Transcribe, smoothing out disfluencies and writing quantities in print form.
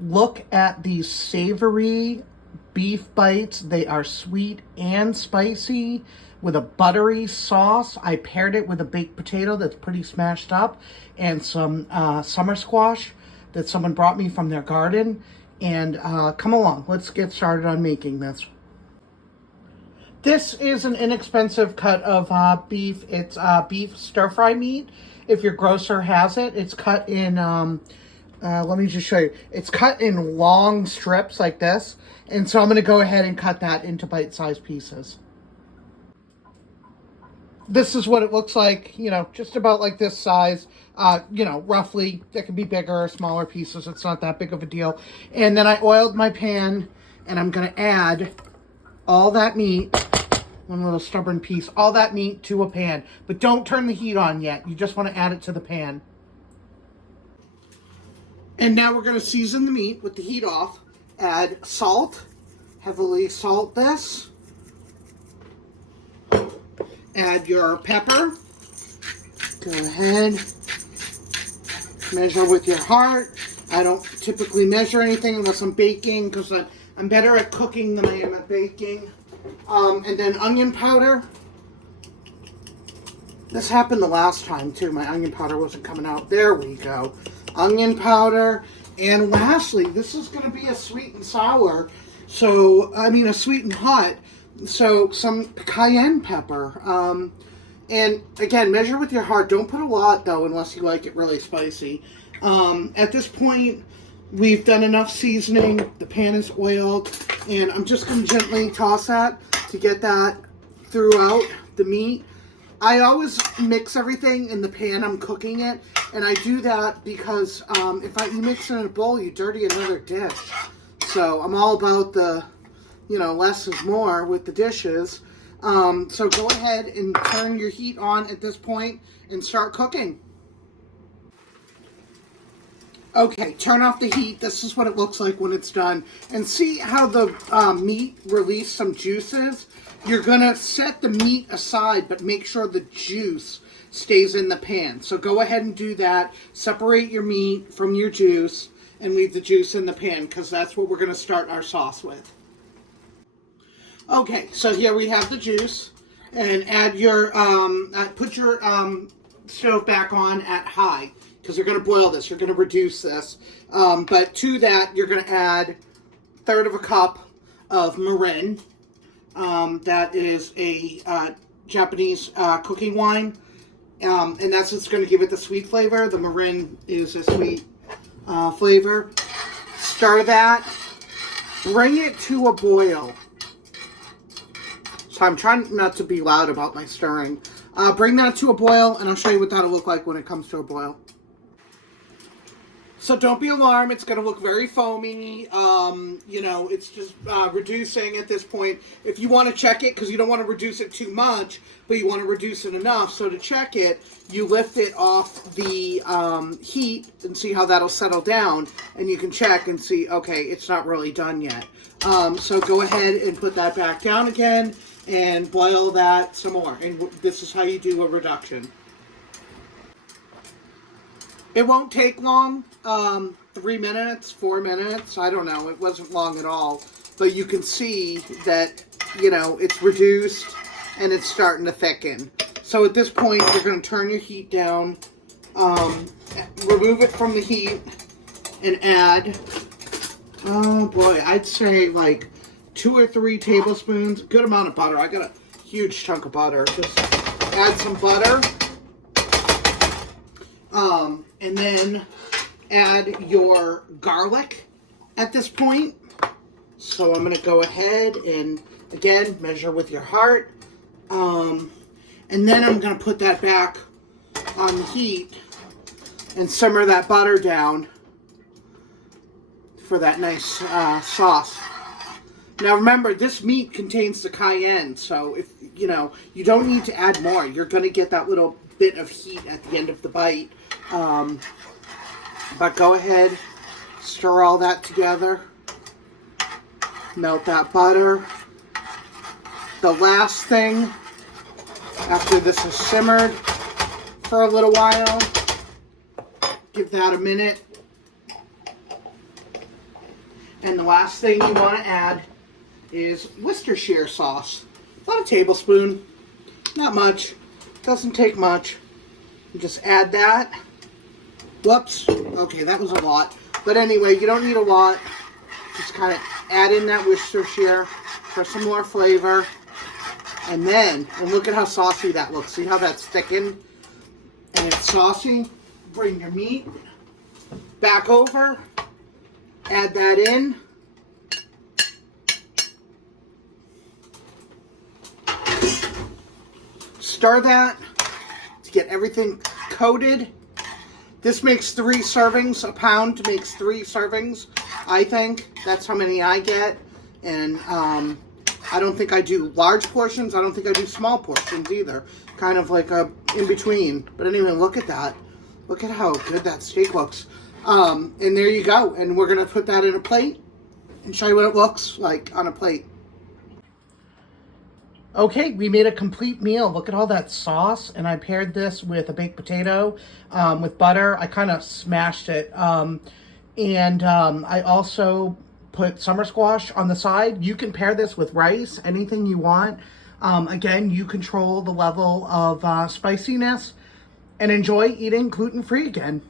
Look at these savory beef bites. They are sweet and spicy with a buttery sauce. I paired it with a baked potato that's pretty smashed up and some summer squash that someone brought me from their garden. And come along, let's get started on making this. This is an inexpensive cut of beef. It's beef stir-fry meat. If your grocer has it, it's cut in, let me just show you. It's cut in long strips like this. And so I'm going to go ahead and cut that into bite-sized pieces. This is what it looks like, you know, just about like this size. You know, roughly. It can be bigger or smaller pieces. It's not that big of a deal. And then I oiled my pan, and I'm going to add all that meat, one little stubborn piece, all that meat to a pan. But don't turn the heat on yet. You just want to add it to the pan. And now we're going to season the meat with the heat off. Add salt. Heavily salt this. Add your pepper. Go ahead. Measure with your heart. I don't typically measure anything unless I'm baking because I'm better at cooking than I am at baking. And then onion powder. This happened the last time too. My onion powder wasn't coming out. There we go. Onion powder. And lastly, this is going to be a sweet and sour. So, I mean a sweet and hot. So some cayenne pepper. And again, measure with your heart. Don't put a lot though unless you like it really spicy. At this point, we've done enough seasoning. The pan is oiled. And I'm just going to gently toss that to get that throughout the meat. I always mix everything in the pan I'm cooking it. And I do that because if you mix it in a bowl, you dirty another dish. So I'm all about the, you know, less is more with the dishes. So go ahead and turn your heat on at this point and start cooking. Okay, turn off the heat. This is what it looks like when it's done. And see how the meat released some juices? You're going to set the meat aside, but make sure the juice stays in the pan. So go ahead and do that. Separate your meat from your juice and leave the juice in the pan because that's what we're going to start our sauce with. Okay, so here we have the juice. And add your, put your stove back on at high. Because you're going to boil this. You're going to reduce this. But to that, you're going to add 1/3 of a cup of mirin. That is a Japanese cooking wine. And that's what's going to give it the sweet flavor. The mirin is a sweet flavor. Stir that. Bring it to a boil. So I'm trying not to be loud about my stirring. Bring that to a boil, and I'll show you what that'll look like when it comes to a boil. So don't be alarmed. It's going to look very foamy. You know, it's just reducing at this point. If you want to check it, because you don't want to reduce it too much, but you want to reduce it enough. So to check it, you lift it off the heat and see how that'll settle down. And you can check and see, okay, it's not really done yet. So go ahead and put that back down again and boil that some more. And this is how you do a reduction. It won't take long, 3 minutes, 4 minutes, I don't know, it wasn't long at all. But you can see that, you know, it's reduced and it's starting to thicken. So at this point, you're going to turn your heat down, remove it from the heat, and add, oh boy, I'd say like 2 or 3 tablespoons, good amount of butter. I got a huge chunk of butter. Just add some butter. And then add your garlic at this point. So I'm going to go ahead and, again, measure with your heart. And then I'm going to put that back on the heat and simmer that butter down for that nice sauce. Now remember, this meat contains the cayenne, so if you know, you don't need to add more. You're going to get that little bit of heat at the end of the bite. But go ahead, stir all that together, melt that butter. The last thing, after this is simmered for a little while, give that a minute. And the last thing you want to add is Worcestershire sauce. About a tablespoon, not much, doesn't take much. You just add that. Whoops, okay, that was a lot. But anyway, you don't need a lot. Just kind of add in that Worcestershire for some more flavor. And then, and look at how saucy that looks. See how that's thickened? And it's saucy. Bring your meat back over. Add that in. Stir that to get everything coated. This makes 3 servings. A pound makes 3 servings, I think. That's how many I get. And I don't think I do large portions. I don't think I do small portions either. Kind of like a in between. But anyway, look at that. Look at how good that steak looks. And there you go. And we're going to put that in a plate and show you what it looks like on a plate. Okay, we made a complete meal. Look at all that sauce. And I paired this with a baked potato with butter. I kind of smashed it. I also put summer squash on the side. You can pair this with rice, anything you want. Again, you control the level of spiciness. And enjoy eating gluten-free again.